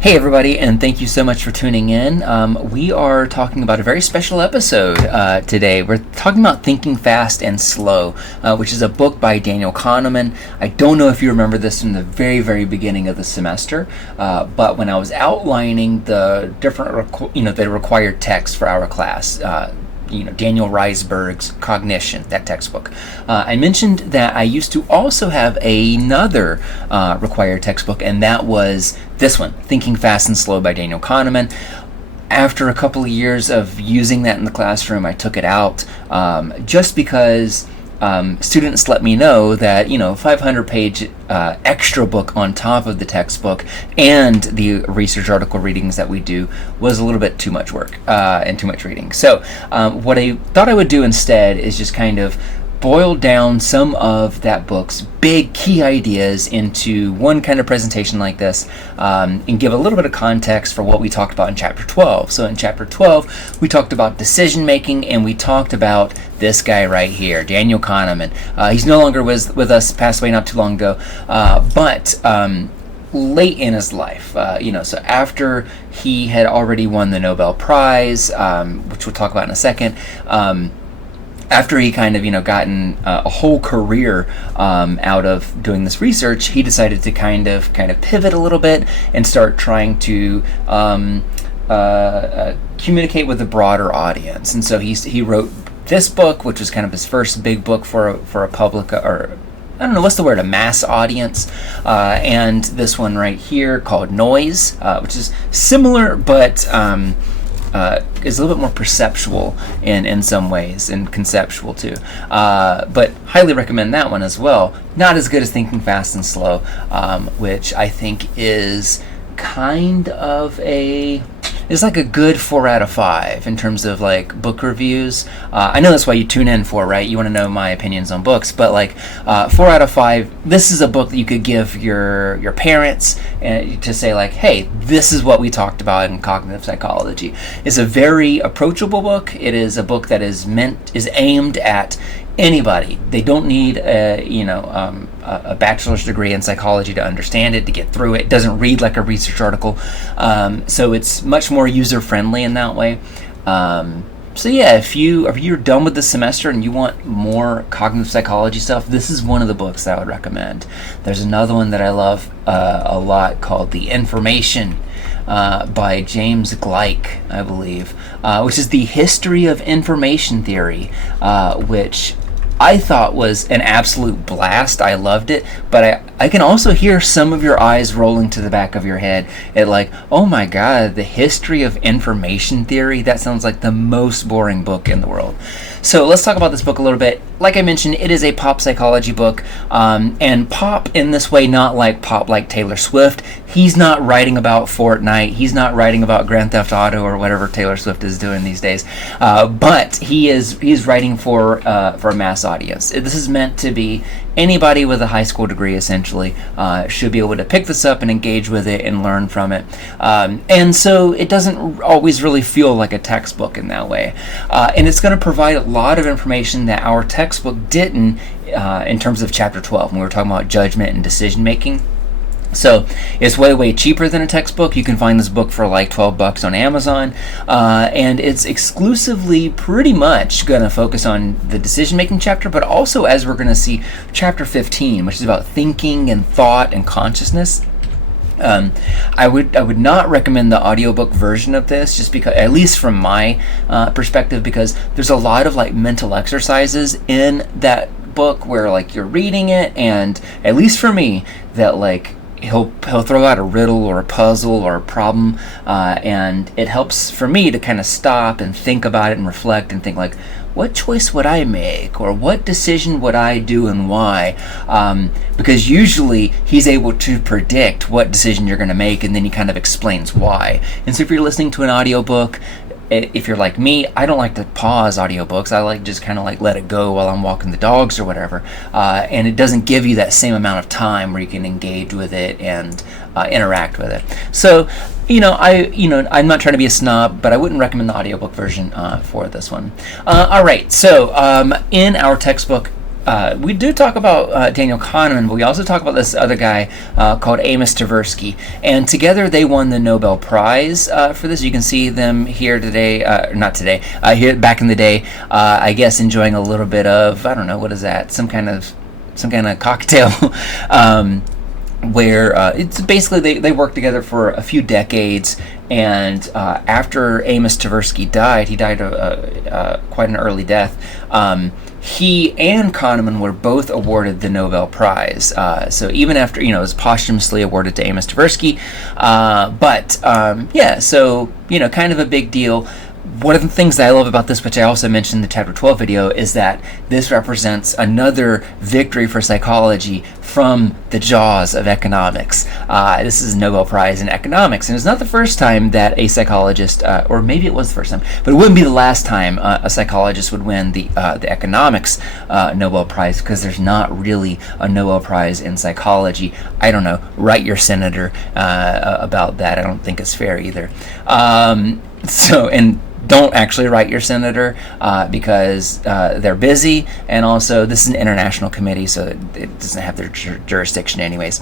Hey everybody, and thank you so much for tuning in. We are talking about a very special episode today. We're talking about Thinking Fast and Slow, which is a book by Daniel Kahneman. I don't know if you remember this from the very, very beginning of the semester, but when I was outlining the different, the required text for our class, Daniel Reisberg's Cognition, that textbook. I mentioned that I used to also have another required textbook, and that was this one, Thinking Fast and Slow by Daniel Kahneman. After a couple of years of using that in the classroom, I took it out just because students let me know that 500-page extra book on top of the textbook and the research article readings that we do was a little bit too much work and too much reading. So what I thought I would do instead is just kind of boil down some of that book's big key ideas into one kind of presentation like this, and give a little bit of context for what we talked about in Chapter 12. So in Chapter 12, we talked about decision making, and we talked about this guy right here, Daniel Kahneman. He's no longer with us, passed away not too long ago, but late in his life, so after he had already won the Nobel Prize, which we'll talk about in a second, after he kind of, gotten a whole career out of doing this research, he decided to kind of pivot a little bit and start trying to communicate with a broader audience. And so he wrote this book, which was kind of his first big book for a public, or I don't know, what's the word, a mass audience, and this one right here called Noise, which is similar, but is a little bit more perceptual in some ways, and conceptual too. But highly recommend that one as well. Not as good as Thinking Fast and Slow, which I think is it's like a good 4 out of 5 in terms of like book reviews. I know that's why you tune in for, right? You want to know my opinions on books, but 4 out of 5. This is a book that you could give your parents to say like, hey, this is what we talked about in cognitive psychology. It's a very approachable book. It is a book that is aimed at anybody. They don't need a bachelor's degree in psychology to understand it, to get through it. It doesn't read like a research article, so it's much more user-friendly in that way. So yeah, if you're done with the semester and you want more cognitive psychology stuff, this is one of the books that I would recommend. There's another one that I love a lot called The Information by James Gleick, I believe, which is the history of information theory, which I thought was an absolute blast. I loved it, but I can also hear some of your eyes rolling to the back of your head at like, oh my god, the history of information theory? That sounds like the most boring book in the world. So let's talk about this book a little bit. Like I mentioned, it is a pop psychology book, and pop in this way, not like pop like Taylor Swift. He's not writing about Fortnite. He's not writing about Grand Theft Auto or whatever Taylor Swift is doing these days. But he's writing for a mass audience. This is meant to be anybody with a high school degree, essentially, should be able to pick this up and engage with it and learn from it. And so it doesn't always really feel like a textbook in that way. And it's going to provide a lot of information that our textbook didn't, in terms of Chapter 12, when we were talking about judgment and decision making. So it's way, way cheaper than a textbook. You can find this book for like $12 on Amazon, and it's exclusively pretty much going to focus on the decision-making chapter, but also, as we're going to see, Chapter 15, which is about thinking and thought and consciousness. I would not recommend the audiobook version of this, just because, at least from my perspective, because there's a lot of like mental exercises in that book where like you're reading it, and at least for me, that like he'll throw out a riddle or a puzzle or a problem, and it helps for me to kind of stop and think about it and reflect and think like, what choice would I make, or what decision would I do and why? Because usually he's able to predict what decision you're going to make, and then he kind of explains why. And so if you're listening to an audiobook, if you're like me, I don't like to pause audiobooks. I like just kind of like let it go while I'm walking the dogs or whatever. And it doesn't give you that same amount of time where you can engage with it and interact with it. So, I'm not trying to be a snob, but I wouldn't recommend the audiobook version for this one. All right, so in our textbook, we do talk about Daniel Kahneman, but we also talk about this other guy called Amos Tversky, and together they won the Nobel Prize for this. You can see them here today, not today, here back in the day. I guess enjoying a little bit of, I don't know, what is that? Some kind of cocktail. Where it's basically they worked together for a few decades, and after Amos Tversky died, he died quite an early death. He and Kahneman were both awarded the Nobel Prize. So even after, it was posthumously awarded to Amos Tversky. So, kind of a big deal. One of the things that I love about this, which I also mentioned in the Chapter 12 video, is that this represents another victory for psychology from the jaws of economics. This is a Nobel Prize in economics, and it's not the first time that a psychologist, or maybe it was the first time, but it wouldn't be the last time a psychologist would win the economics Nobel Prize, because there's not really a Nobel Prize in psychology. I don't know. Write your senator about that. I don't think it's fair either. Don't actually write your senator because they're busy, and also this is an international committee, so it doesn't have their jurisdiction anyways.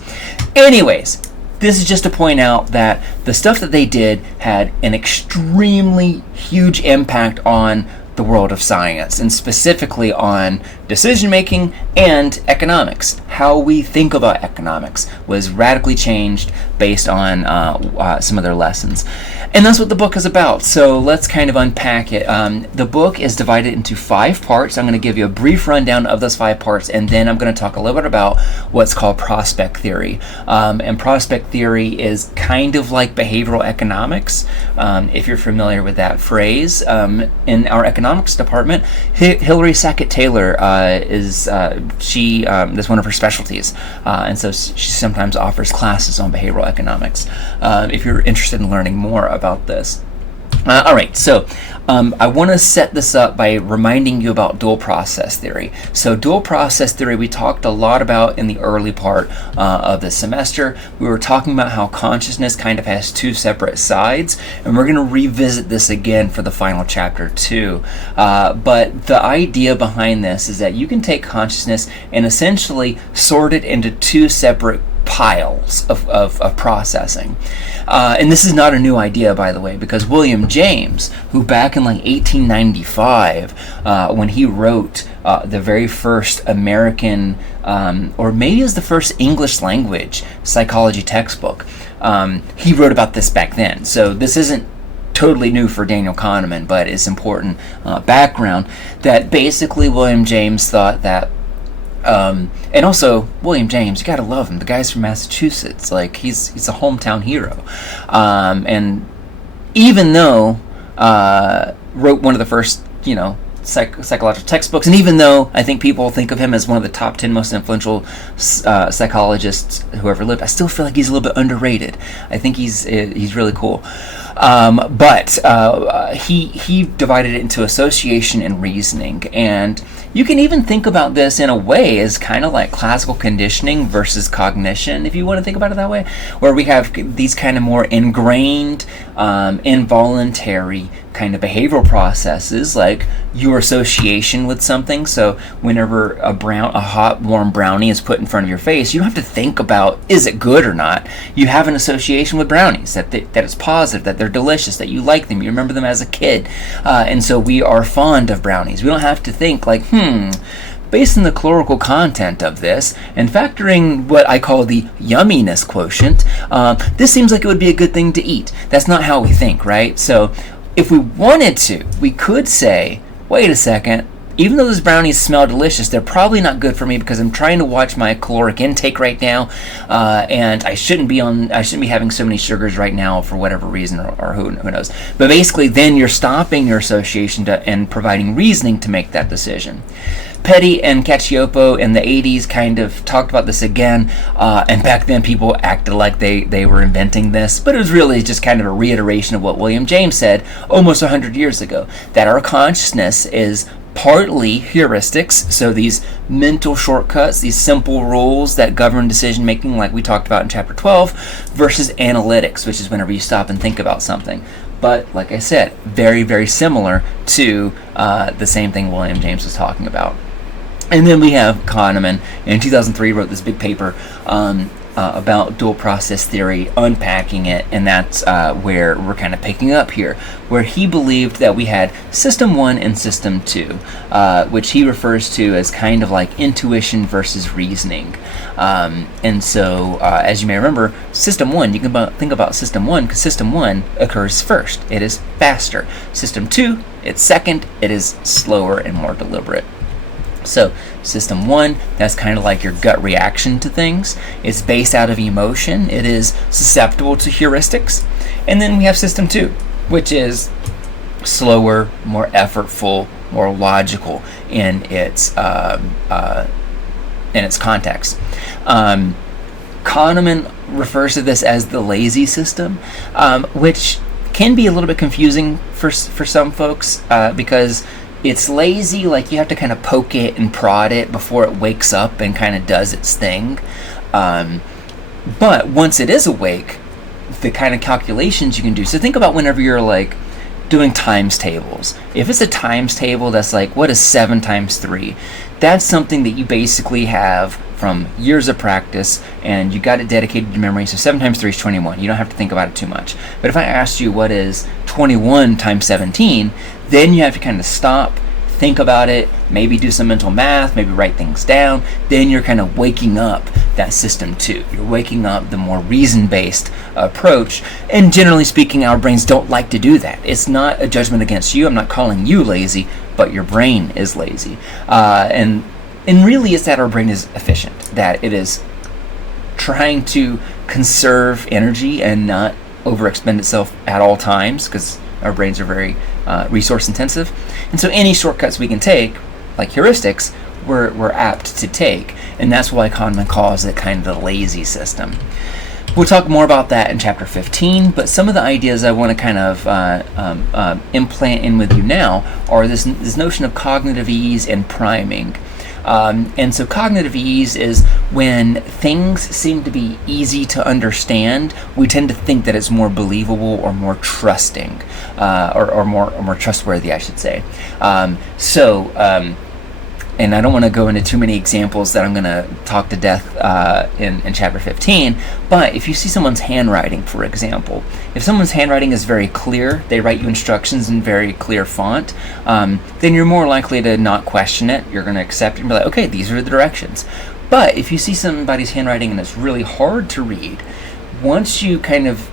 This is just to point out that the stuff that they did had an extremely huge impact on the world of science, and specifically on decision making and economics. How we think about economics was radically changed based on some of their lessons. And that's what the book is about. So let's kind of unpack it. The book is divided into 5 parts. I'm going to give you a brief rundown of those 5 parts, and then I'm going to talk a little bit about what's called prospect theory. And prospect theory is kind of like behavioral economics, if you're familiar with that phrase. In our economics department, Hilary Sackett-Taylor that's one of her specialties, and so she sometimes offers classes on behavioral economics if you're interested in learning more about this. All right, so I want to set this up by reminding you about dual process theory. So dual process theory we talked a lot about in the early part of the semester. We were talking about how consciousness kind of has 2 separate sides, and we're going to revisit this again for the final chapter 2. But the idea behind this is that you can take consciousness and essentially sort it into 2 separate piles of processing. And this is not a new idea, by the way, because William James, who back in like 1895, when he wrote the very first American, or maybe it was the first English language psychology textbook, he wrote about this back then. So this isn't totally new for Daniel Kahneman, but it's important background that basically William James thought that and also William James, you gotta love him. The guy's from Massachusetts, like he's a hometown hero. And even though wrote one of the first, psychological textbooks, and even though I think people think of him as one of the top 10 most influential psychologists who ever lived, I still feel like he's a little bit underrated. I think he's really cool. But he divided it into association and reasoning, and you can even think about this in a way as kind of like classical conditioning versus cognition, if you want to think about it that way, where we have these kind of more ingrained, involuntary kind of behavioral processes, like your association with something. So whenever a hot, warm brownie is put in front of your face, you don't have to think about, is it good or not? You have an association with brownies, that it's positive, that they're delicious, that you like them, you remember them as a kid. And so we are fond of brownies. We don't have to think like, based on the calorical content of this, and factoring what I call the yumminess quotient, this seems like it would be a good thing to eat. That's not how we think, right? So if we wanted to, we could say, wait a second, even though those brownies smell delicious, they're probably not good for me because I'm trying to watch my caloric intake right now, and I shouldn't be having so many sugars right now for whatever reason, or who knows. But basically, then you're stopping your association and providing reasoning to make that decision. Petty and Cacioppo in the 80s kind of talked about this again, and back then people acted like they were inventing this, but it was really just kind of a reiteration of what William James said almost 100 years ago, that our consciousness is partly heuristics, so these mental shortcuts, these simple rules that govern decision making like we talked about in chapter 12, versus analytics, which is whenever you stop and think about something. But like I said, very, very similar to the same thing William James was talking about. And then we have Kahneman in 2003 wrote this big paper about dual process theory, unpacking it, and that's where we're kind of picking up here, where he believed that we had system 1 and system 2, which he refers to as kind of like intuition versus reasoning. And so, as you may remember, system 1, you can think about system 1 because system 1 occurs first. It is faster. System 2, it's second. It is slower and more deliberate. So system 1, that's kind of like your gut reaction to things. It's based out of emotion. It is susceptible to heuristics. And then we have system 2, which is slower, more effortful, more logical in its context. Kahneman refers to this as the lazy system, which can be a little bit confusing for some folks because it's lazy, like you have to kind of poke it and prod it before it wakes up and kind of does its thing. But once it is awake, the kind of calculations you can do. So think about whenever you're like doing times tables. If it's a times table that's like, what is 7 times 3? That's something that you basically have from years of practice, and you got it dedicated to memory. So 7 times 3 is 21. You don't have to think about it too much. But if I asked you what is 21 times 17, then you have to kind of stop, think about it, maybe do some mental math, maybe write things down. Then you're kind of waking up that system 2. You're waking up the more reason-based approach. And generally speaking, our brains don't like to do that. It's not a judgment against you. I'm not calling you lazy, but your brain is lazy. And really it's that our brain is efficient, that it is trying to conserve energy and not overexpend itself at all times, because our brains are very resource intensive. And so any shortcuts we can take, like heuristics, we're apt to take. And that's why Kahneman calls it kind of the lazy system. We'll talk more about that in chapter 15, but some of the ideas I want to kind of implant in with you now are this notion of cognitive ease and priming. And so cognitive ease is when things seem to be easy to understand, we tend to think that it's more believable or more trusting, or more trustworthy, I should say. And I don't want to go into too many examples that I'm going to talk to death in chapter 15, but if you see someone's handwriting, for example, if someone's handwriting is very clear, they write you instructions in very clear font, then you're more likely to not question it. You're going to accept it and be like, okay, these are the directions. But if you see somebody's handwriting and it's really hard to read, once you kind of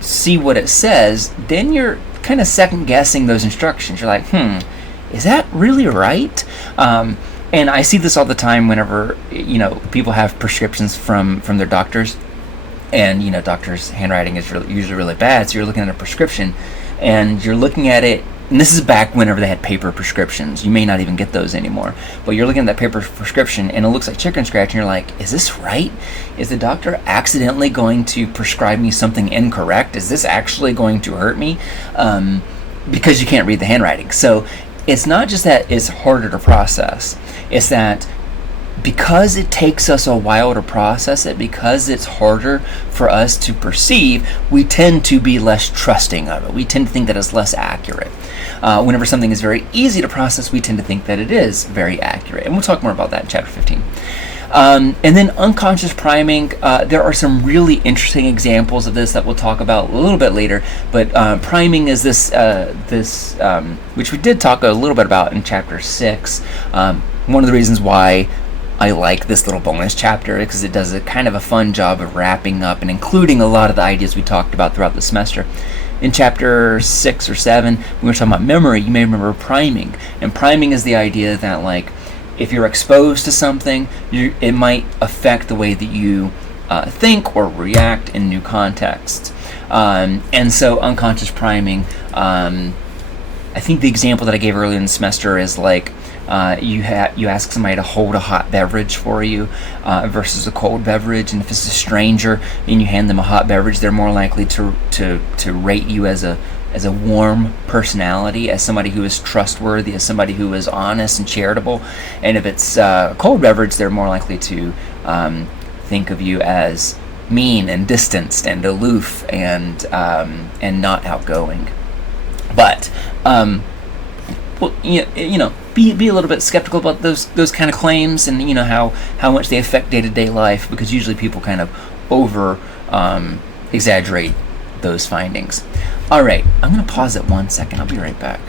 see what it says, then you're kind of second guessing those instructions. You're like, is that really right? And I see this all the time whenever, people have prescriptions from their doctors, and, doctors' handwriting is usually really bad. So you're looking at a prescription and you're looking at it, and this is back whenever they had paper prescriptions. You may not even get those anymore, but you're looking at that paper prescription and it looks like chicken scratch, and you're like, is this right? Is the doctor accidentally going to prescribe me something incorrect? Is this actually going to hurt me? Because you can't read the handwriting. So it's not just that it's harder to process, it's that because it takes us a while to process it, because it's harder for us to perceive, we tend to be less trusting of it. We tend to think that it's less accurate. Whenever something is very easy to process, we tend to think that it is very accurate. And we'll talk more about that in chapter 15. And then unconscious priming, there are some really interesting examples of this that we'll talk about a little bit later, but priming is this which we did talk a little bit about in chapter 6. One of the reasons why I like this little bonus chapter is because it does a kind of a fun job of wrapping up and including a lot of the ideas we talked about throughout the semester. In chapter 6 or 7, when we were talking about memory, you may remember priming. And priming is the idea that, like, if you're exposed to something, it might affect the way that you think or react in new contexts. And so unconscious priming, I think the example that I gave earlier in the semester is like, you ask somebody to hold a hot beverage for you versus a cold beverage, and if it's a stranger and you hand them a hot beverage, they're more likely to rate you as a warm personality, as somebody who is trustworthy, as somebody who is honest and charitable. And if it's a cold beverage, they're more likely to think of you as mean and distanced and aloof and not outgoing. But well, be a little bit skeptical about those kind of claims, and how much they affect day-to-day life, because usually people kind of over exaggerate those findings. All right, I'm going to pause it 1 second. I'll be right back.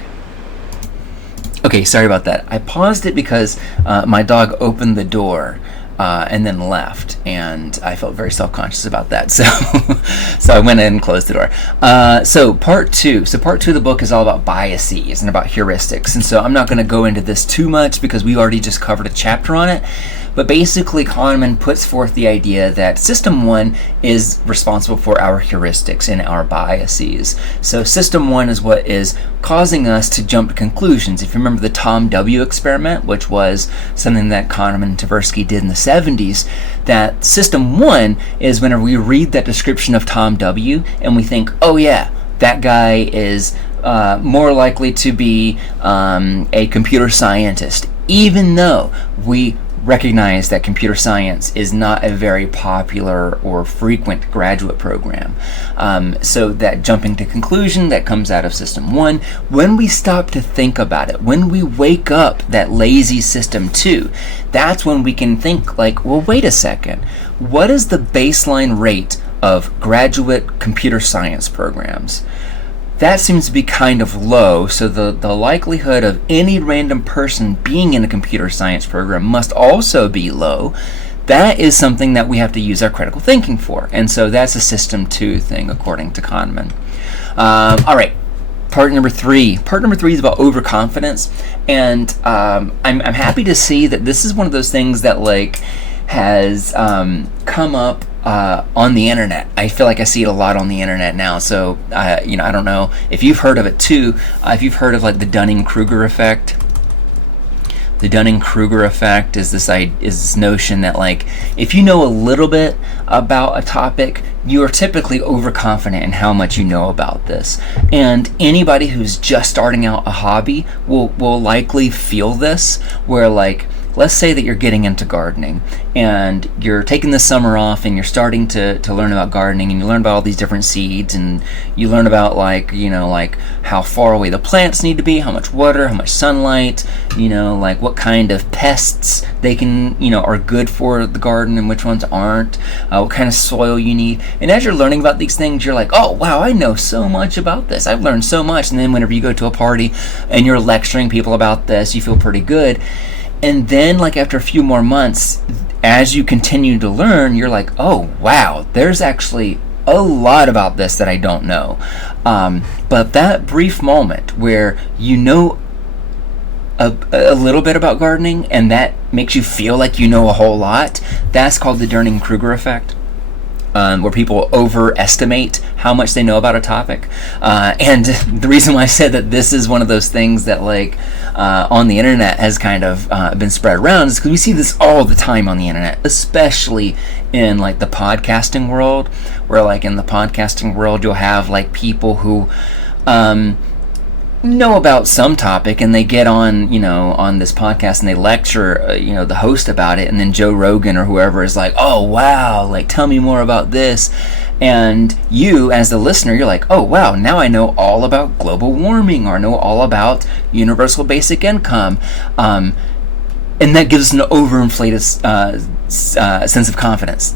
Okay, sorry about that. I paused it because my dog opened the door and then left, and I felt very self-conscious about that. So I went in and closed the door. So part two of the book is all about biases and about heuristics, and so I'm not going to go into this too much because we already just covered a chapter on it. But basically, Kahneman puts forth the idea that System 1 is responsible for our heuristics and our biases. So System 1 is what is causing us to jump to conclusions. If you remember the Tom W. experiment, which was something that Kahneman and Tversky did in the 70s, that System 1 is whenever we read that description of Tom W. and we think, oh yeah, that guy is more likely to be a computer scientist, even though we recognize that computer science is not a very popular or frequent graduate program. So that jumping to conclusion that comes out of System 1, when we stop to think about it, when we wake up that lazy System 2, that's when we can think like, well, wait a second, what is the baseline rate of graduate computer science programs? That seems to be kind of low, so the likelihood of any random person being in a computer science program must also be low. That is something that we have to use our critical thinking for, and so that's a System 2 thing, according to Kahneman. All right, part number 3. Part number 3 is about overconfidence, and I'm happy to see that this is one of those things that has come up on the internet. I feel like I see it a lot on the internet now. So, I don't know if you've heard of it too. If you've heard of the Dunning-Kruger effect. The Dunning-Kruger effect is this notion that if you know a little bit about a topic, you are typically overconfident in how much you know about this. And anybody who's just starting out a hobby will likely feel this, where let's say that you're getting into gardening and you're taking the summer off and you're starting to learn about gardening, and you learn about all these different seeds, and you learn about how far away the plants need to be, how much water, how much sunlight, what kind of pests they can, are good for the garden and which ones aren't, what kind of soil you need. And as you're learning about these things, you're like, oh wow, I know so much about this. I've learned so much. And then whenever you go to a party and you're lecturing people about this, you feel pretty good. And then after a few more months, as you continue to learn, you're like, oh wow, there's actually a lot about this that I don't know. But that brief moment where you know a little bit about gardening and that makes you feel like you know a whole lot, that's called the Dunning-Kruger effect. Where people overestimate how much they know about a topic. And the reason why I said that this is one of those things that on the internet has kind of been spread around is because we see this all the time on the internet, especially in the podcasting world, where in the podcasting world you'll have people who know about some topic, and they get on on this podcast and they lecture the host about it, and then Joe Rogan or whoever is like, oh wow, tell me more about this, and you as the listener, you're like, oh wow, now I know all about global warming, or I know all about universal basic income, and that gives us an overinflated sense of confidence,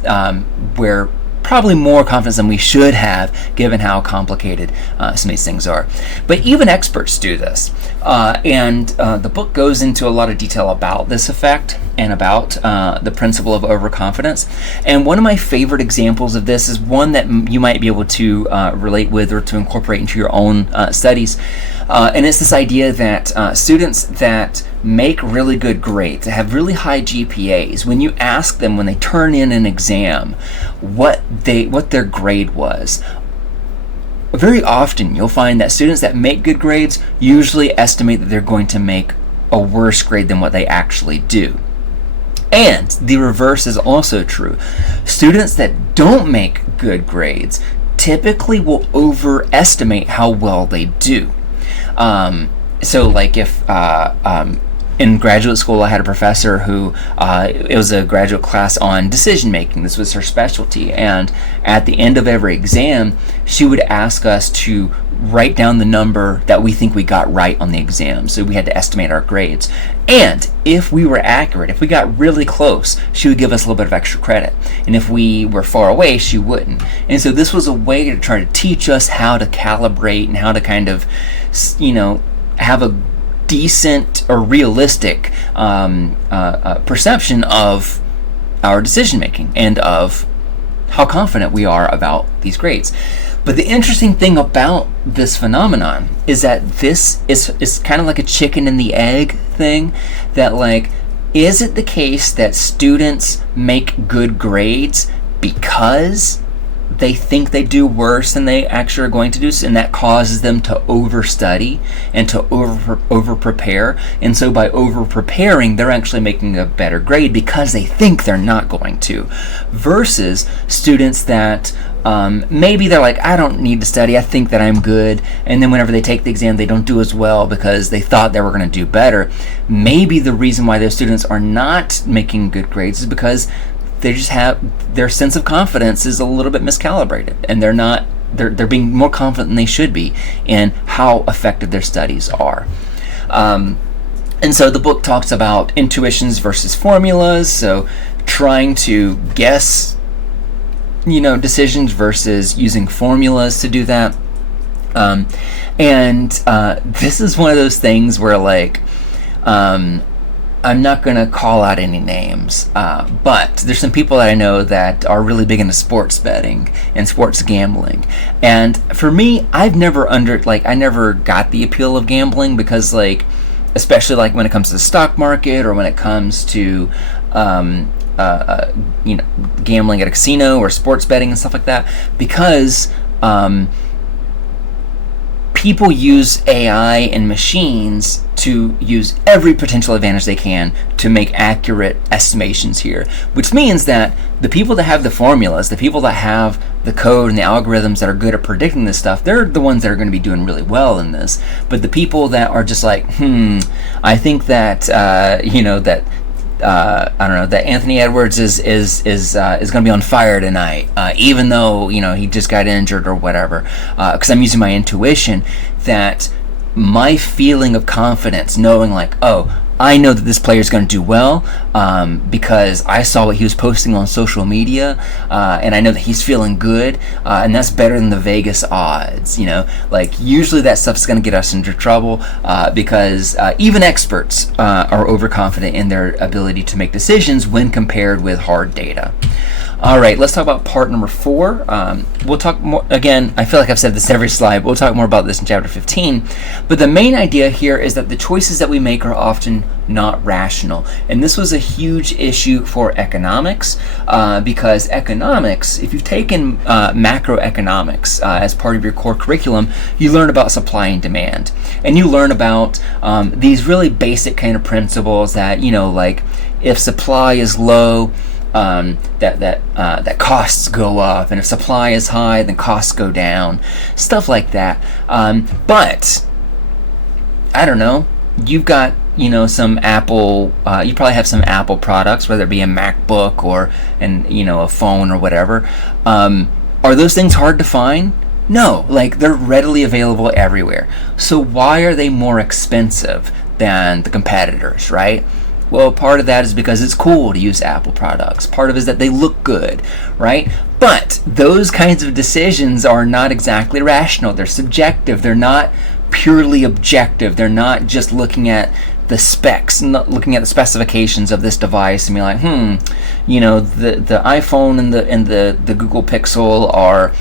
where probably more confidence than we should have, given how complicated some of these things are. But even experts do this. And the book goes into a lot of detail about this effect and about the principle of overconfidence. And one of my favorite examples of this is one that you might be able to relate with or to incorporate into your own studies. And it's this idea that students that make really good grades, that have really high GPAs, when you ask them when they turn in an exam what their grade was, very often you'll find that students that make good grades usually estimate that they're going to make a worse grade than what they actually do. And the reverse is also true. Students that don't make good grades typically will overestimate how well they do. So if in graduate school, I had a professor who, it was a graduate class on decision making. This was her specialty. And at the end of every exam, she would ask us to write down the number that we think we got right on the exam. So we had to estimate our grades. And if we were accurate, if we got really close, she would give us a little bit of extra credit. And if we were far away, she wouldn't. And so this was a way to try to teach us how to calibrate and how to kind of, have a decent or realistic perception of our decision making and of how confident we are about these grades. But the interesting thing about this phenomenon is that this is kind of like a chicken and the egg thing, that like, is it the case that students make good grades because they think they do worse than they actually are going to do, and that causes them to overstudy and to over prepare, and so by over preparing they're actually making a better grade because they think they're not going to, versus students that maybe they're like, I don't need to study, I think that I'm good, and then whenever they take the exam they don't do as well because they thought they were going to do better. Maybe the reason why those students are not making good grades is because they just have, their sense of confidence is a little bit miscalibrated, and they're being more confident than they should be in how effective their studies are. And so the book talks about intuitions versus formulas, so trying to guess decisions versus using formulas to do that. This is one of those things where like, I'm not going to call out any names, but there's some people that I know that are really big into sports betting and sports gambling. And for me, I never got the appeal of gambling because, like, especially like when it comes to the stock market or when it comes to, gambling at a casino or sports betting and stuff like that, because people use AI and machines to use every potential advantage they can to make accurate estimations here, which means that the people that have the formulas, the people that have the code and the algorithms that are good at predicting this stuff, they're the ones that are going to be doing really well in this. But the people that are just like, I think that I don't know, that Anthony Edwards is going to be on fire tonight, even though he just got injured or whatever, because I'm using my intuition, that my feeling of confidence, knowing like, oh, I know that this player is going to do well because I saw what he was posting on social media, and I know that he's feeling good, and that's better than the Vegas odds. Like usually that stuff's going to get us into trouble because even experts are overconfident in their ability to make decisions when compared with hard data. All right, let's talk about part number 4. We'll talk more, again, I feel like I've said this every slide, but we'll talk more about this in chapter 15. But the main idea here is that the choices that we make are often not rational. And this was a huge issue for economics because economics, if you've taken macroeconomics as part of your core curriculum, you learn about supply and demand. And you learn about these really basic kind of principles that, like if supply is low, that costs go up, and if supply is high, then costs go down, stuff like that. But I don't know. You've got some Apple. You probably have some Apple products, whether it be a MacBook or a phone or whatever. Are those things hard to find? No, like they're readily available everywhere. So why are they more expensive than the competitors, right? Well, part of that is because it's cool to use Apple products. Part of it is that they look good, right? But those kinds of decisions are not exactly rational. They're subjective. They're not purely objective. They're not just looking at the specs, not looking at the specifications of this device and be like, the iPhone and the Google Pixel are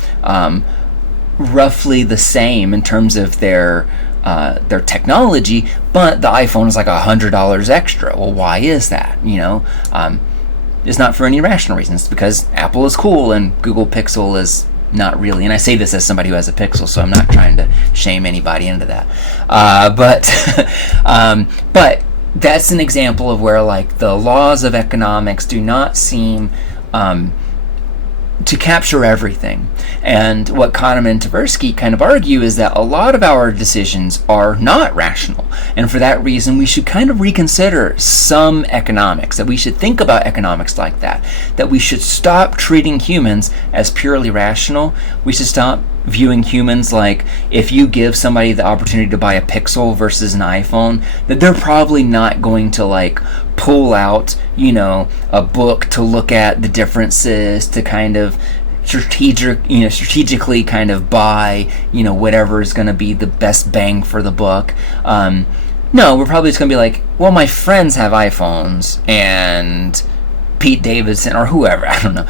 roughly the same in terms of their technology, but the iPhone is like $100 extra. Well, why is that? It's not for any rational reasons. It's because Apple is cool and Google Pixel is not really. And I say this as somebody who has a Pixel, so I'm not trying to shame anybody into that. But that's an example of where like the laws of economics do not seem to capture everything. And what Kahneman and Tversky kind of argue is that a lot of our decisions are not rational. And for that reason, we should kind of reconsider some economics, that we should think about economics like that, that we should stop treating humans as purely rational. We should stop viewing humans like, if you give somebody the opportunity to buy a Pixel versus an iPhone, that they're probably not going to like pull out, a book to look at the differences, to kind of strategically kind of buy, whatever is going to be the best bang for the buck. No, we're probably just going to be like, well, my friends have iPhones, and Pete Davidson or whoever, I don't know,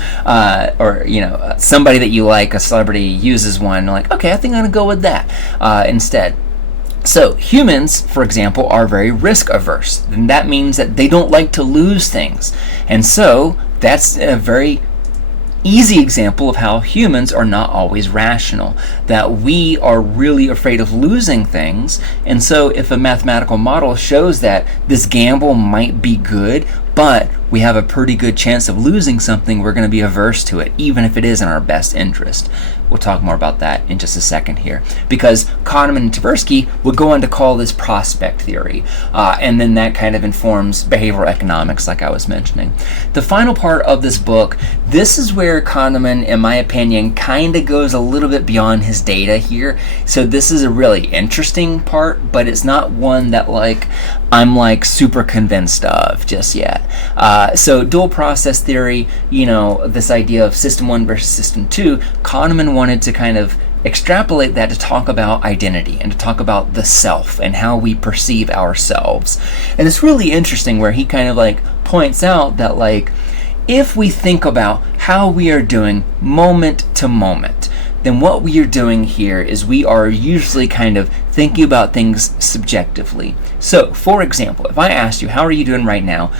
or somebody that you like, a celebrity uses one, like, okay, I think I'm gonna go with that instead. So humans, for example, are very risk averse, and that means that they don't like to lose things, and so that's a very easy example of how humans are not always rational, that we are really afraid of losing things. And so if a mathematical model shows that this gamble might be good, but we have a pretty good chance of losing something, we're going to be averse to it, even if it is in our best interest. We'll talk more about that in just a second here, because Kahneman and Tversky would go on to call this prospect theory, and then that kind of informs behavioral economics, like I was mentioning. The final part of this book, this is where Kahneman, in my opinion, kind of goes a little bit beyond his data here. So this is a really interesting part, but it's not one that I'm super convinced of just yet. So dual process theory, this idea of system 1 versus system 2, Kahneman wanted to kind of extrapolate that to talk about identity and to talk about the self and how we perceive ourselves. And it's really interesting where he kind of points out that if we think about how we are doing moment to moment, then what we are doing here is we are usually kind of thinking about things subjectively. So, for example, if I asked you, how are you doing right now?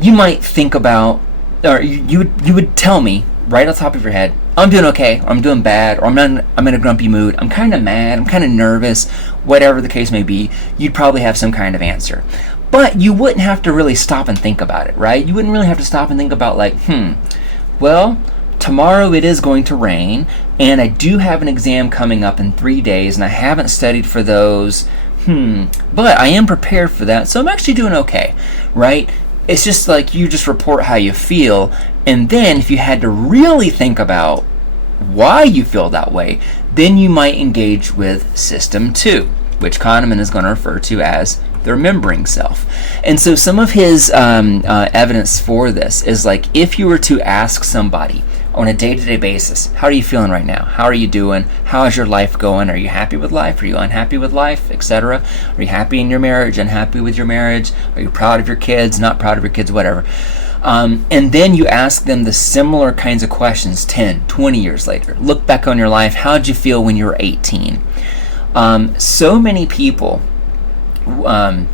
You might think about, or you would tell me right off the top of your head, I'm doing okay, or I'm doing bad, or I'm in a grumpy mood, I'm kind of mad, I'm kind of nervous, whatever the case may be. You'd probably have some kind of answer. But you wouldn't have to really stop and think about it, right? You wouldn't really have to stop and think about well, tomorrow it is going to rain, and I do have an exam coming up in 3 days, and I haven't studied for those, but I am prepared for that, so I'm actually doing okay, right? It's just you just report how you feel, and then if you had to really think about why you feel that way, then you might engage with system 2, which Kahneman is going to refer to as the remembering self. And so some of his evidence for this is if you were to ask somebody on a day-to-day basis, how are you feeling right now? How are you doing? How is your life going? Are you happy with life? Are you unhappy with life, etc.? Are you happy in your marriage? Unhappy with your marriage? Are you proud of your kids? Not proud of your kids? Whatever. And then you ask them the similar kinds of questions 10, 20 years later. Look back on your life. How did you feel when you were 18? So many people, and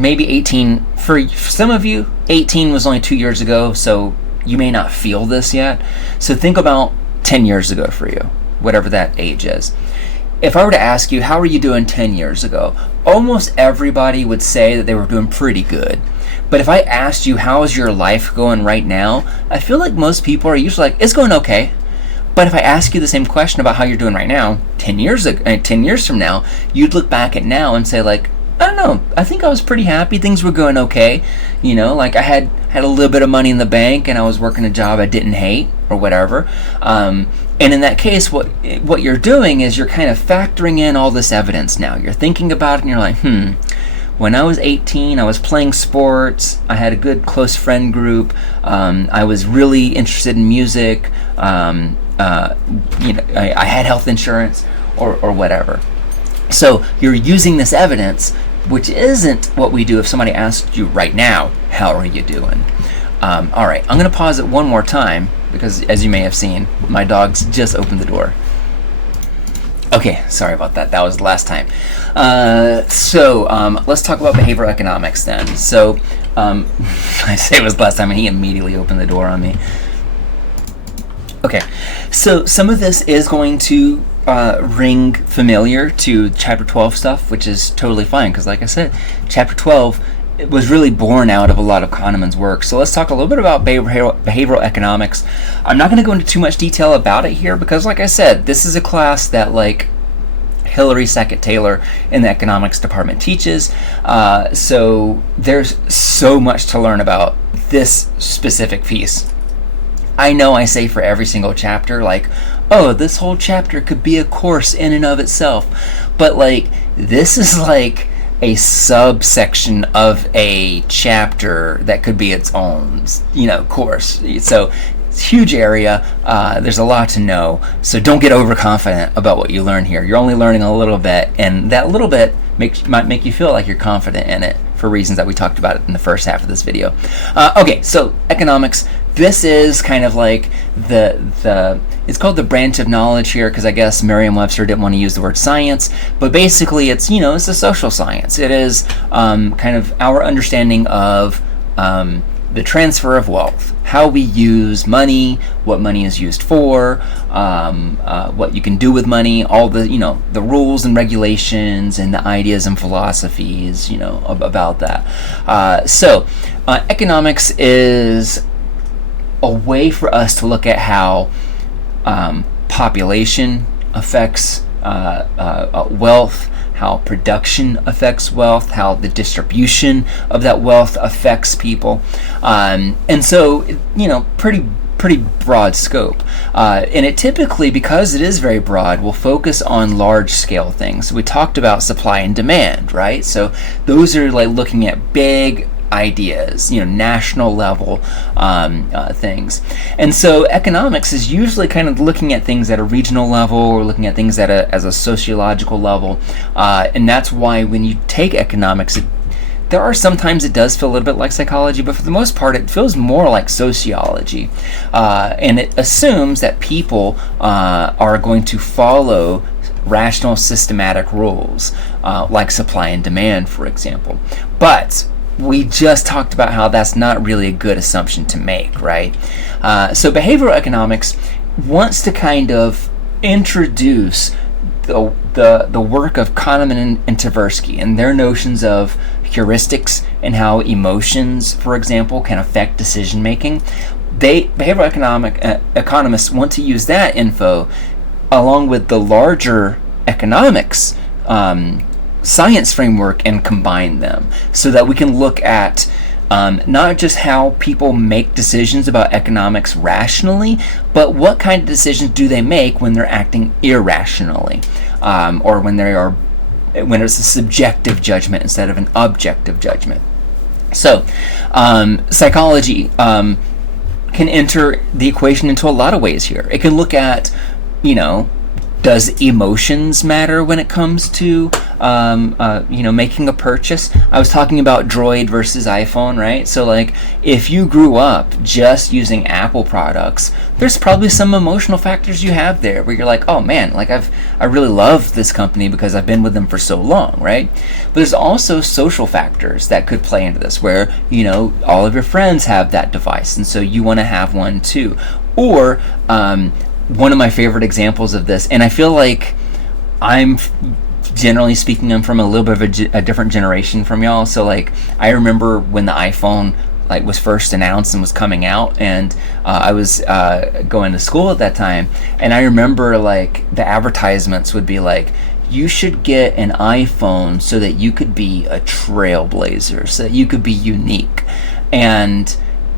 maybe 18, for some of you, 18 was only 2 years ago, so you may not feel this yet. So think about 10 years ago for you, whatever that age is. If I were to ask you, how are you doing 10 years ago? Almost everybody would say that they were doing pretty good. But if I asked you, how is your life going right now? I feel like most people are usually it's going okay. But if I ask you the same question about how you're doing right now, 10 years from now, you'd look back at now and say I don't know, I think I was pretty happy, things were going okay, I had a little bit of money in the bank and I was working a job I didn't hate or whatever. And in that case, what you're doing is you're kind of factoring in all this evidence now. You're thinking about it and you're when I was 18, I was playing sports, I had a good close friend group, I was really interested in music, I had health insurance or whatever. So you're using this evidence, which isn't what we do if somebody asked you right now, how are you doing? All right, I'm going to pause it one more time because, as you may have seen, my dogs just opened the door. Okay, sorry about that. That was the last time. So let's talk about behavioral economics then. So I say it was the last time, and he immediately opened the door on me. Okay, so some of this is going to ring familiar to Chapter 12 stuff, which is totally fine, because like I said, Chapter 12 it was really born out of a lot of Kahneman's work. So let's talk a little bit about behavioral economics. I'm not going to go into too much detail about it here because, like I said, this is a class that like Hilary Sackett-Taylor in the economics department teaches. So there's so much to learn about this specific piece. I know I say for every single chapter, like, oh, this whole chapter could be a course in and of itself. But like, this is like a subsection of a chapter that could be its own, course. So it's a huge area. There's a lot to know. So don't get overconfident about what you learn here. You're only learning a little bit, and that little bit might make you feel like you're confident in it for reasons that we talked about in the first half of this video. Okay, so economics. This is kind of like it's called the branch of knowledge here because I guess Merriam-Webster didn't want to use the word science, but basically it's it's a social science. It is kind of our understanding of the transfer of wealth, how we use money, what money is used for, what you can do with money, all the the rules and regulations and the ideas and philosophies about that. So economics is a way for us to look at how population affects wealth, how production affects wealth, how the distribution of that wealth affects people, and so pretty broad scope, and it typically, because it is very broad, will focus on large scale things. We talked about supply and demand, right? So those are like looking at big ideas, national level things. And so economics is usually kind of looking at things at a regional level or looking at things as a sociological level. And that's why when you take economics, there are sometimes it does feel a little bit like psychology, but for the most part it feels more like sociology. And it assumes that people are going to follow rational systematic rules, like supply and demand, for example. But we just talked about how that's not really a good assumption to make, right? So behavioral economics wants to kind of introduce the work of Kahneman and Tversky and their notions of heuristics and how emotions, for example, can affect decision making. Behavioral economists want to use that info along with the larger economics science framework and combine them so that we can look at not just how people make decisions about economics rationally, but what kind of decisions do they make when they're acting irrationally, or when it's a subjective judgment instead of an objective judgment. So psychology can enter the equation into a lot of ways here. It can look at, does emotions matter when it comes to making a purchase? I was talking about Droid versus iPhone, right? So like, if you grew up just using Apple products, there's probably some emotional factors you have there where you're like, oh man, like I really love this company because I've been with them for so long, right? But there's also social factors that could play into this where all of your friends have that device and so you want to have one too. Or one of my favorite examples of this, and I feel like generally speaking, I'm from a little bit of a different generation from y'all. So like, I remember when the iPhone was first announced and was coming out, and I was going to school at that time, and I remember like the advertisements would be like, you should get an iPhone so that you could be a trailblazer, so that you could be unique. And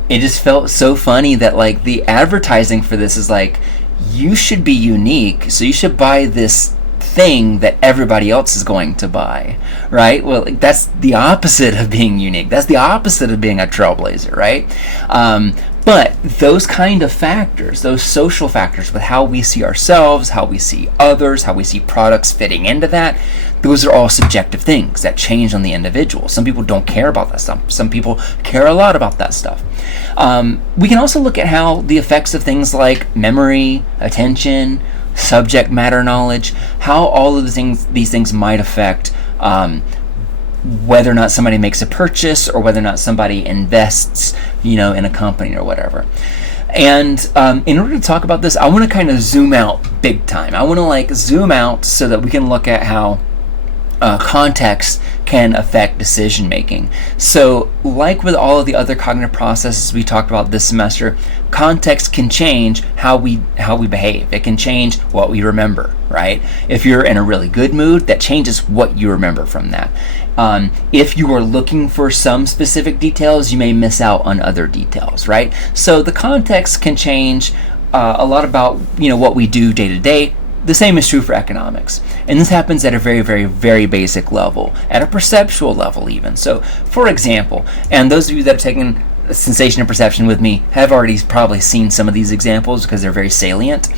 it just felt so funny that like the advertising for this is like, you should be unique, so you should buy this thing that everybody else is going to buy, right? Well, like, that's the opposite of being unique. That's the opposite of being a trailblazer, right? But those kind of factors, those social factors with how we see ourselves, how we see others, how we see products fitting into that, those are all subjective things that change on the individual. Some people don't care about that stuff. Some people care a lot about that stuff. We can also look at how the effects of things like memory, attention, subject matter knowledge, how all of these things might affect whether or not somebody makes a purchase or whether or not somebody invests, in a company or whatever. And in order to talk about this, I want to kind of zoom out big time. I want to zoom out so that we can look at how context can affect decision making. So like with all of the other cognitive processes we talked about this semester, context can change how we behave. It can change what we remember, right? If you're in a really good mood, that changes what you remember from that. If you are looking for some specific details, you may miss out on other details, right? So the context can change a lot about what we do day to day. The same is true for economics. And this happens at a very, very, very basic level, at a perceptual level even. So, for example, and those of you that have taken sensation and perception with me have already probably seen some of these examples because they're very salient.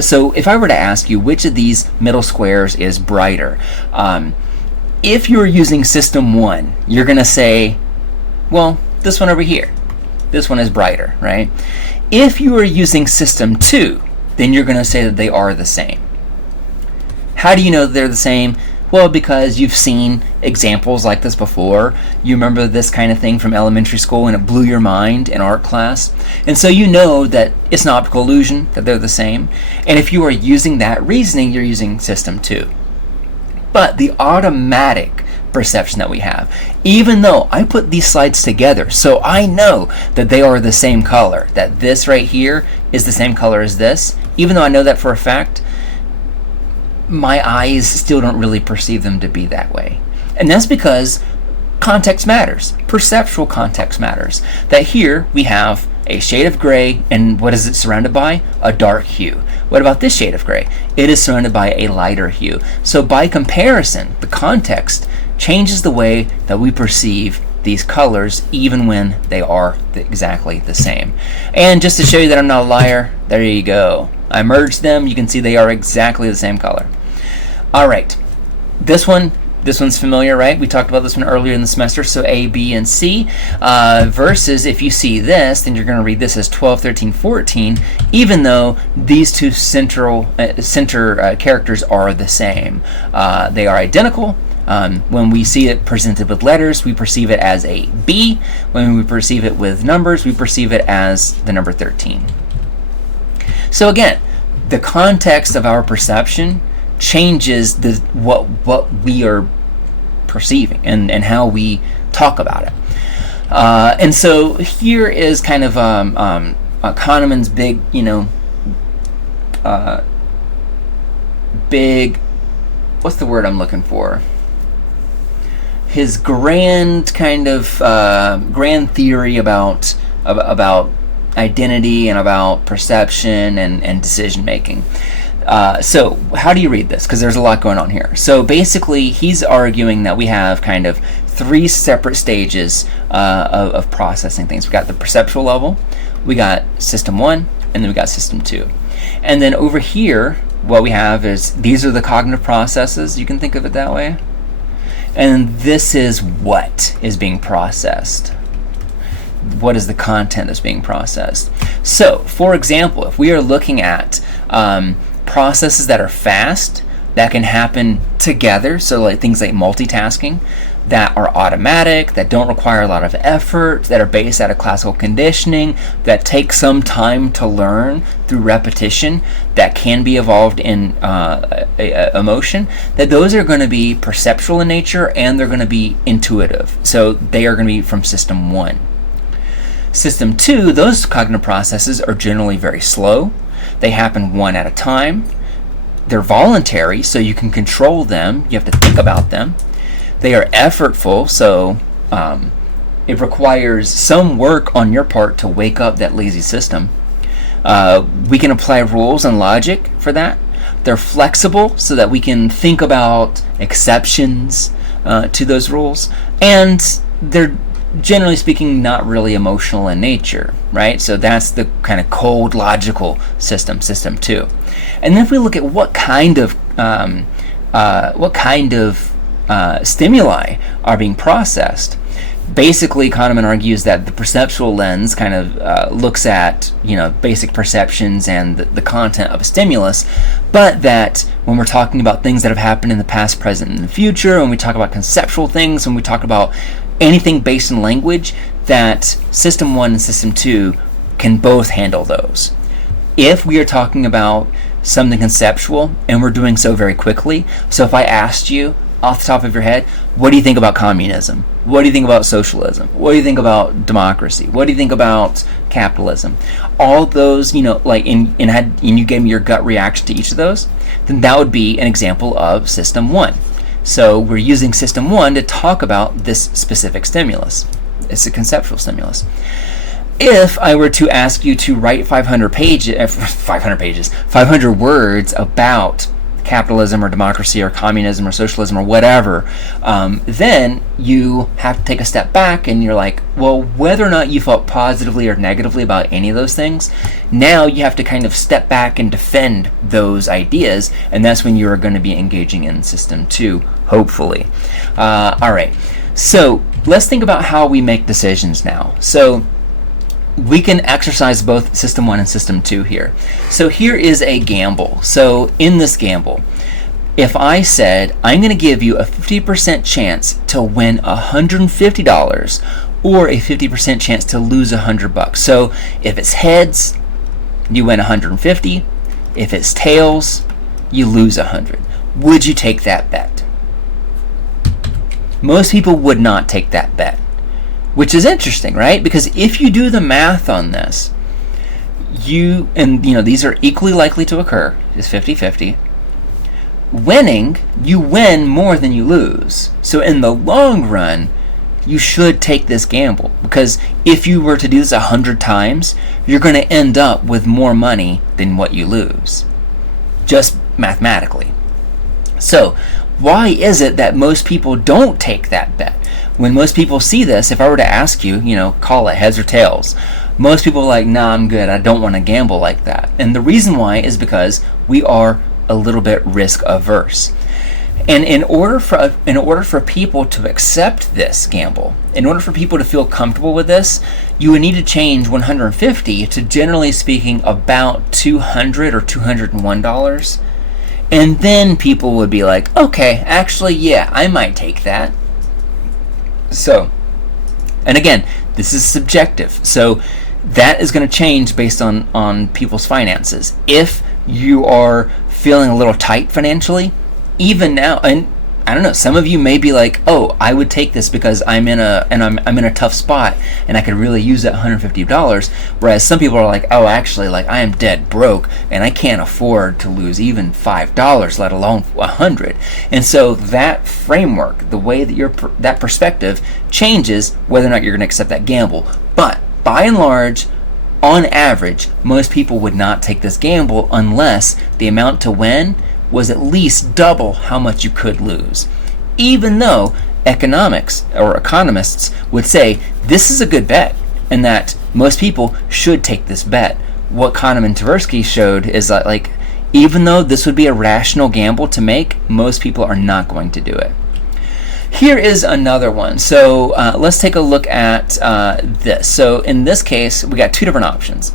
So if I were to ask you which of these middle squares is brighter, if you're using system 1, you're going to say, well, this one over here. This one is brighter, right? If you are using system 2, then you're going to say that they are the same. How do you know that they're the same? Well, because you've seen examples like this before. You remember this kind of thing from elementary school and it blew your mind in art class. And so you know that it's an optical illusion, that they're the same. And if you are using that reasoning, you're using system 2. But the automatic perception that we have, even though I put these slides together so I know that they are the same color, that this right here is the same color as this, even though I know that for a fact, my eyes still don't really perceive them to be that way. And that's because context matters. Perceptual context matters. That here we have a shade of gray, and what is it surrounded by? A dark hue. What about this shade of gray? It is surrounded by a lighter hue. So by comparison, the context changes the way that we perceive these colors, even when they are exactly the same. And just to show you that I'm not a liar, there you go. I merged them. You can see they are exactly the same color. All right, this one's familiar, right? We talked about this one earlier in the semester. So A, B, and C versus if you see this, then you're going to read this as 12, 13, 14, even though these two center characters are the same. They are identical. When we see it presented with letters, we perceive it as a B. When we perceive it with numbers, we perceive it as the number 13. So again, the context of our perception changes what we are perceiving and how we talk about it. And so here is kind of Kahneman's big, what's the word I'm looking for? His grand kind of grand theory about identity and about perception and decision making. So how do you read this? Because there's a lot going on here. So basically, he's arguing that we have kind of 3 separate stages of processing things. We got the perceptual level, we got system 1, and then we got system 2. And then over here, what we have is these are the cognitive processes. You can think of it that way. And this is what is being processed. What is the content that's being processed? So, for example, if we are looking at processes that are fast, that can happen together, so like things like multitasking, that are automatic, that don't require a lot of effort, that are based out of classical conditioning, that take some time to learn through repetition, that can be evolved in emotion, that those are going to be perceptual in nature and they're going to be intuitive. So they are going to be from system 1. System 2, those cognitive processes are generally very slow. They happen one at a time. They're voluntary, so you can control them. You have to think about them. They are effortful, so it requires some work on your part to wake up that lazy system. We can apply rules and logic for that. They're flexible so that we can think about exceptions to those rules. And they're, generally speaking, not really emotional in nature, right? So that's the kind of cold, logical system 2. And then if we look at what kind of stimuli are being processed, basically Kahneman argues that the perceptual lens kind of looks at basic perceptions and the content of a stimulus, but that when we're talking about things that have happened in the past, present, and the future, when we talk about conceptual things, when we talk about anything based in language, that system 1 and system 2 can both handle those. If we are talking about something conceptual and we're doing so very quickly, so if I asked you, off the top of your head, what do you think about communism? What do you think about socialism? What do you think about democracy? What do you think about capitalism? All those, like, and you gave me your gut reaction to each of those, then that would be an example of system 1. So we're using system 1 to talk about this specific stimulus. It's a conceptual stimulus. If I were to ask you to write 500 words about capitalism or democracy or communism or socialism or whatever, then you have to take a step back and you're like, well, whether or not you felt positively or negatively about any of those things, now you have to kind of step back and defend those ideas, and that's when you're going to be engaging in system 2, hopefully. All right, so let's think about how we make decisions now. So we can exercise both system 1 and system 2 here. So here is a gamble. So in this gamble, if I said I'm going to give you a 50% chance to win $150 or a 50% chance to lose $100. So if it's heads, you win 150. If it's tails, you lose 100. Would you take that bet? Most people would not take that bet. Which is interesting, right? Because if you do the math on this, these are equally likely to occur, is 50-50. Winning, you win more than you lose. So in the long run, you should take this gamble, because if you were to do this 100 times, you're going to end up with more money than what you lose, just mathematically. So why is it that most people don't take that bet? When most people see this, if I were to ask you, call it heads or tails, most people are like, nah, I'm good. I don't want to gamble like that. And the reason why is because we are a little bit risk averse. And in order for people to accept this gamble, in order for people to feel comfortable with this, you would need to change 150 to, generally speaking, about $200 or $201. And then people would be like, okay, actually, yeah, I might take that. So, and again, this is subjective. So that is going to change based on people's finances. If you are feeling a little tight financially, even now, and I don't know, some of you may be like, oh, I would take this because I'm in a tough spot and I could really use that $150. Whereas some people are like, oh, actually, like, I am dead broke and I can't afford to lose even $5, let alone $100. And so that framework, the way that that perspective changes whether or not you're going to accept that gamble. But by and large, on average, most people would not take this gamble unless the amount to win was at least double how much you could lose. Even though economics or economists would say this is a good bet and that most people should take this bet. What Kahneman and Tversky showed is that, like, even though this would be a rational gamble to make, most people are not going to do it. Here is another one. So let's take a look at this. So in this case, we got two different options.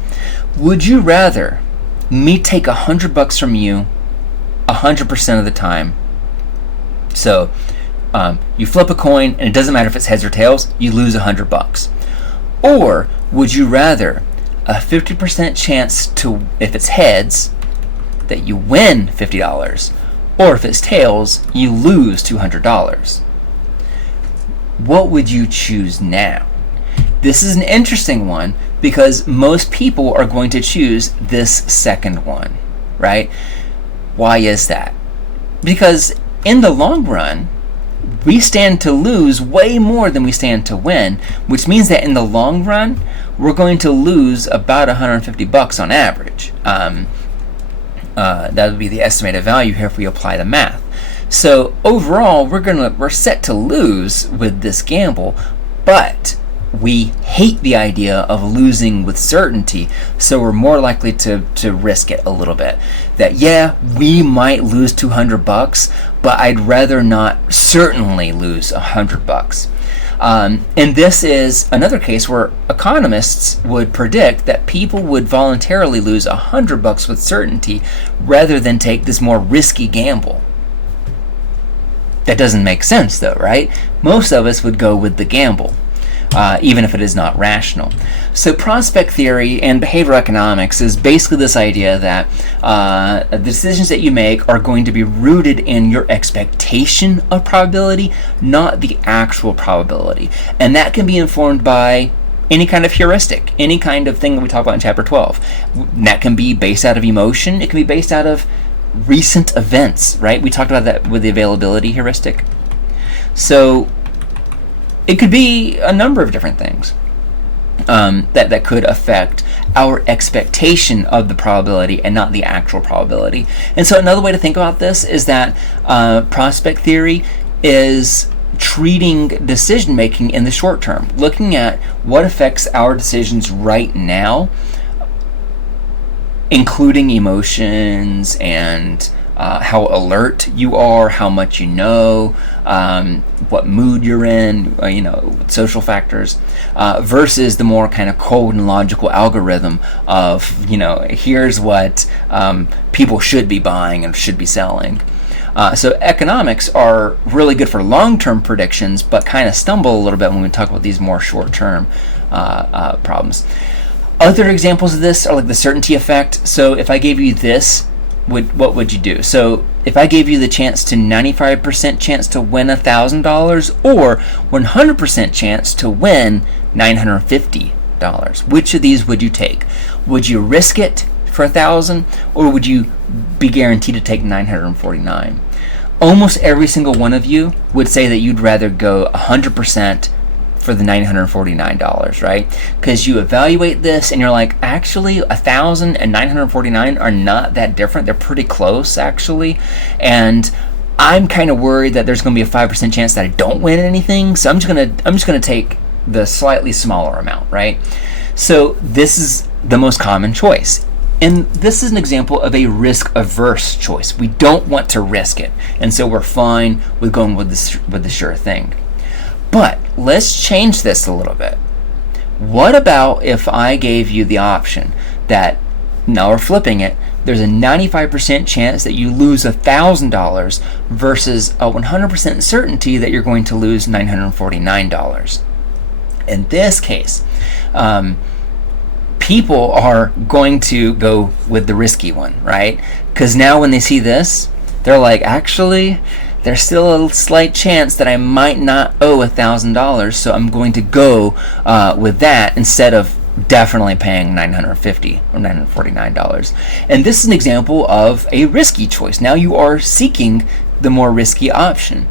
Would you rather me take $100 from you 100% of the time? So you flip a coin and it doesn't matter if it's heads or tails, you lose $100. Or would you rather a 50% chance to, if it's heads, that you win $50, or if it's tails, you lose $200? What would you choose now? This is an interesting one because most people are going to choose this second one, right? Why is that? Because in the long run, we stand to lose way more than we stand to win, which means that in the long run, we're going to lose about $150 on average. That would be the estimated value here if we apply the math. So overall, we're set to lose with this gamble, but we hate the idea of losing with certainty, so we're more likely to risk it a little bit. That, yeah, we might lose $200, but I'd rather not certainly lose $100. And this is another case where economists would predict that people would voluntarily lose $100 with certainty rather than take this more risky gamble. That doesn't make sense though, right? Most of us would go with the gamble. even if it is not rational. So prospect theory and behavioral economics is basically this idea that the decisions that you make are going to be rooted in your expectation of probability, not the actual probability. And that can be informed by any kind of heuristic, any kind of thing that we talk about in chapter 12. That can be based out of emotion. It can be based out of recent events, right? We talked about that with the availability heuristic. So it could be a number of different things that could affect our expectation of the probability and not the actual probability. And so another way to think about this is that prospect theory is treating decision making in the short term, looking at what affects our decisions right now, including emotions and how alert you are, how much you know, what mood you're in, social factors, versus the more kind of cold and logical algorithm of, here's what people should be buying and should be selling. So economics are really good for long-term predictions, but kind of stumble a little bit when we talk about these more short-term problems. Other examples of this are like the certainty effect. So if I gave you this, what would you do? So if I gave you the chance to 95% chance to win $1,000 or 100% chance to win $950, which of these would you take? Would you risk it for 1,000, or would you be guaranteed to take 949? Almost every single one of you would say that you'd rather go 100% for the $949, right? Because you evaluate this and you're like, actually 1,000 and 949 are not that different. They're pretty close, actually. And I'm kind of worried that there's going to be a 5% chance that I don't win anything. So I'm just gonna take the slightly smaller amount, right? So this is the most common choice. And this is an example of a risk-averse choice. We don't want to risk it, and so we're fine with going with the sure thing. But let's change this a little bit. What about if I gave you the option that, now we're flipping it, there's a 95% chance that you lose $1,000 versus a 100% certainty that you're going to lose $949. In this case, people are going to go with the risky one, right? Because now when they see this, they're like, actually, there's still a slight chance that I might not owe $1,000, so I'm going to go with that instead of definitely paying $950 or $949. And this is an example of a risky choice. Now you are seeking the more risky option.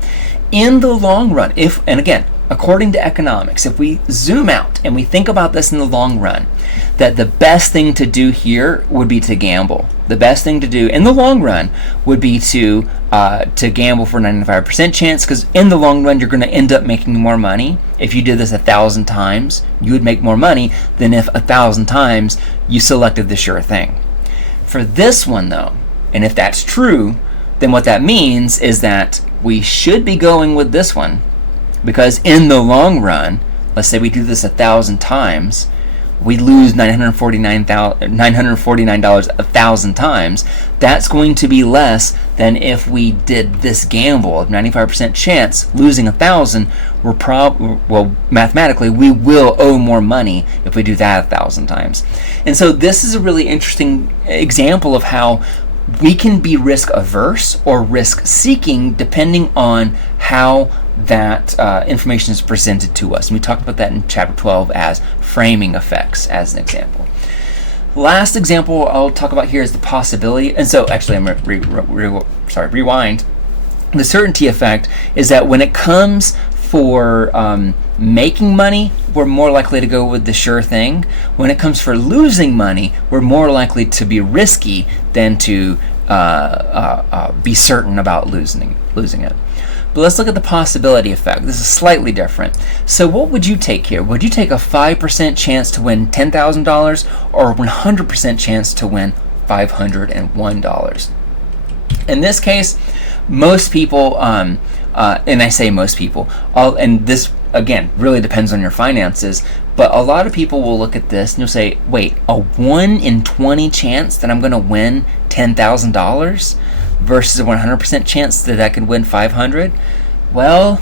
In the long run, and again, according to economics, if we zoom out and we think about this in the long run, that the best thing to do here would be to gamble. The best thing to do in the long run would be to gamble for 95% chance, because in the long run you're going to end up making more money. If you did this 1,000 times, you would make more money than if 1,000 times you selected the sure thing. For this one though, and if that's true, then what that means is that we should be going with this one. Because in the long run, let's say we do this 1,000 times, we lose $949 1,000 times. That's going to be less than if we did this gamble of 95% chance losing 1,000. Mathematically, we will owe more money if we do that 1,000 times. And so this is a really interesting example of how we can be risk averse or risk seeking depending on how that information is presented to us. And we talked about that in chapter 12 as framing effects as an example. Last example I'll talk about here is the possibility. And so actually I'm going to rewind. The certainty effect is that when it comes for making money, we're more likely to go with the sure thing. When it comes for losing money, we're more likely to be risky than to be certain about losing it. But let's look at the possibility effect. This is slightly different. So what would you take here? Would you take a 5% chance to win $10,000 or a 100% chance to win $501? In this case, most people, and I say most people, and this again really depends on your finances, but a lot of people will look at this and you'll say, wait, a 1 in 20 chance that I'm going to win $10,000 versus a 100% chance that I could win $500? Well,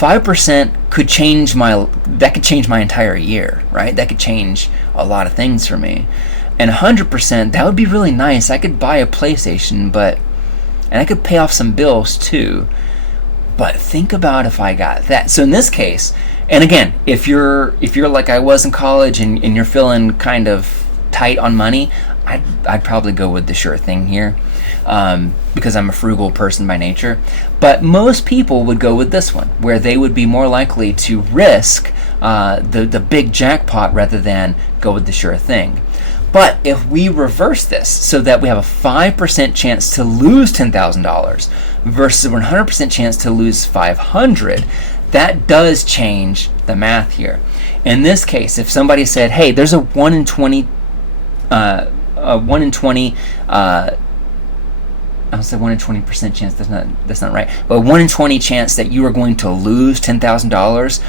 5% could change that could change my entire year, right? That could change a lot of things for me. And 100%, that would be really nice. I could buy a PlayStation, and I could pay off some bills too. But think about if I got that. So in this case, and again, if you're like I was in college and you're feeling kind of tight on money, I'd probably go with the sure thing here, because I'm a frugal person by nature. But most people would go with this one, where they would be more likely to risk the big jackpot rather than go with the sure thing. But if we reverse this so that we have a 5% chance to lose $10,000 versus a 100% chance to lose $500, that does change the math here. In this case, if somebody said, hey, there's a 1 in 20 I said 1 in 20% chance. That's not right. But 1 in 20 chance that you are going to lose $10,000.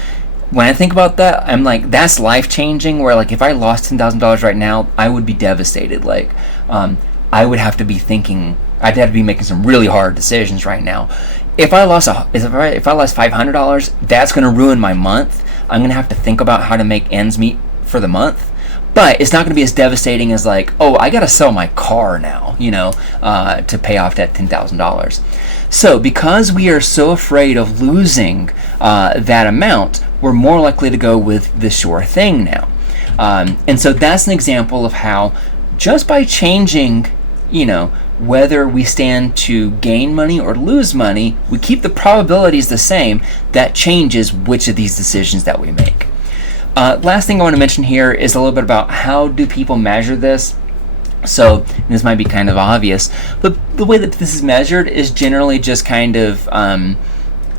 When I think about that, I'm like, that's life changing. Where like if I lost $10,000 right now, I would be devastated. Like, I would have to be thinking. I'd have to be making some really hard decisions right now. If I lost $500, that's going to ruin my month. I'm going to have to think about how to make ends meet for the month. But it's not going to be as devastating as like, oh, I got to sell my car now, to pay off that $10,000. So because we are so afraid of losing that amount, we're more likely to go with the sure thing now. And so that's an example of how just by changing, whether we stand to gain money or lose money, we keep the probabilities the same. That changes which of these decisions that we make. Last thing I want to mention here is a little bit about how do people measure this. So this might be kind of obvious, but the way that this is measured is generally just kind of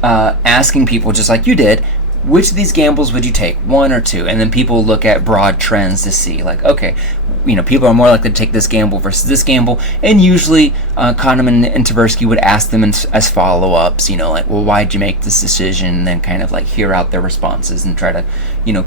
asking people, just like you did, which of these gambles would you take, 1 or 2? And then people look at broad trends to see, like, okay, people are more likely to take this gamble versus this gamble. And usually Kahneman and Tversky would ask them as follow-ups, like, well, why'd you make this decision? And then kind of like hear out their responses and try to,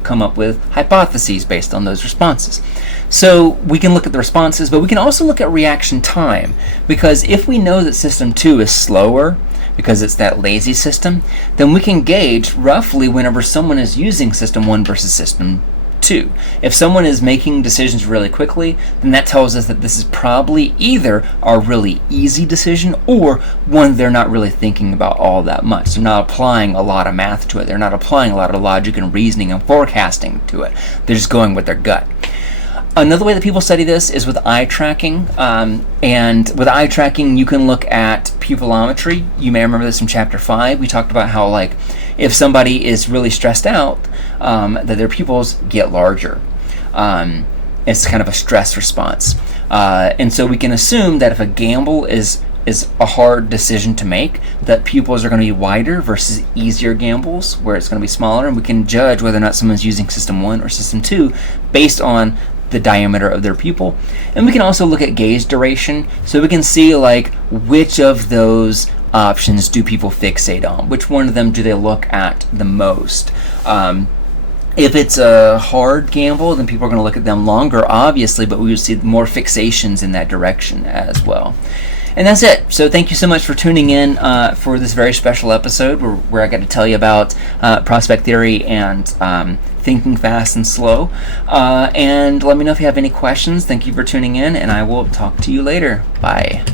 come up with hypotheses based on those responses. So we can look at the responses, but we can also look at reaction time, because if we know that system 2 is slower, because it's that lazy system, then we can gauge roughly whenever someone is using system 1 versus system 2. If someone is making decisions really quickly, then that tells us that this is probably either a really easy decision or one they're not really thinking about all that much. They're not applying a lot of math to it. They're not applying a lot of logic and reasoning and forecasting to it. They're just going with their gut. Another way that people study this is with eye tracking, and with eye tracking you can look at pupillometry. You may remember this from chapter 5. We talked about how, like, if somebody is really stressed out, that their pupils get larger. It's kind of a stress response, and so we can assume that if a gamble is a hard decision to make, that pupils are going to be wider versus easier gambles where it's going to be smaller, and we can judge whether or not someone's using system 1 or system 2 based on the diameter of their pupil. And we can also look at gaze duration, so we can see like which of those options do people fixate on, which one of them do they look at the most. If it's a hard gamble, then people are going to look at them longer, obviously, but we would see more fixations in that direction as well. And that's it. So thank you so much for tuning in for this very special episode where I got to tell you about prospect theory and thinking fast and slow. And let me know if you have any questions. Thank you for tuning in, and I will talk to you later. Bye.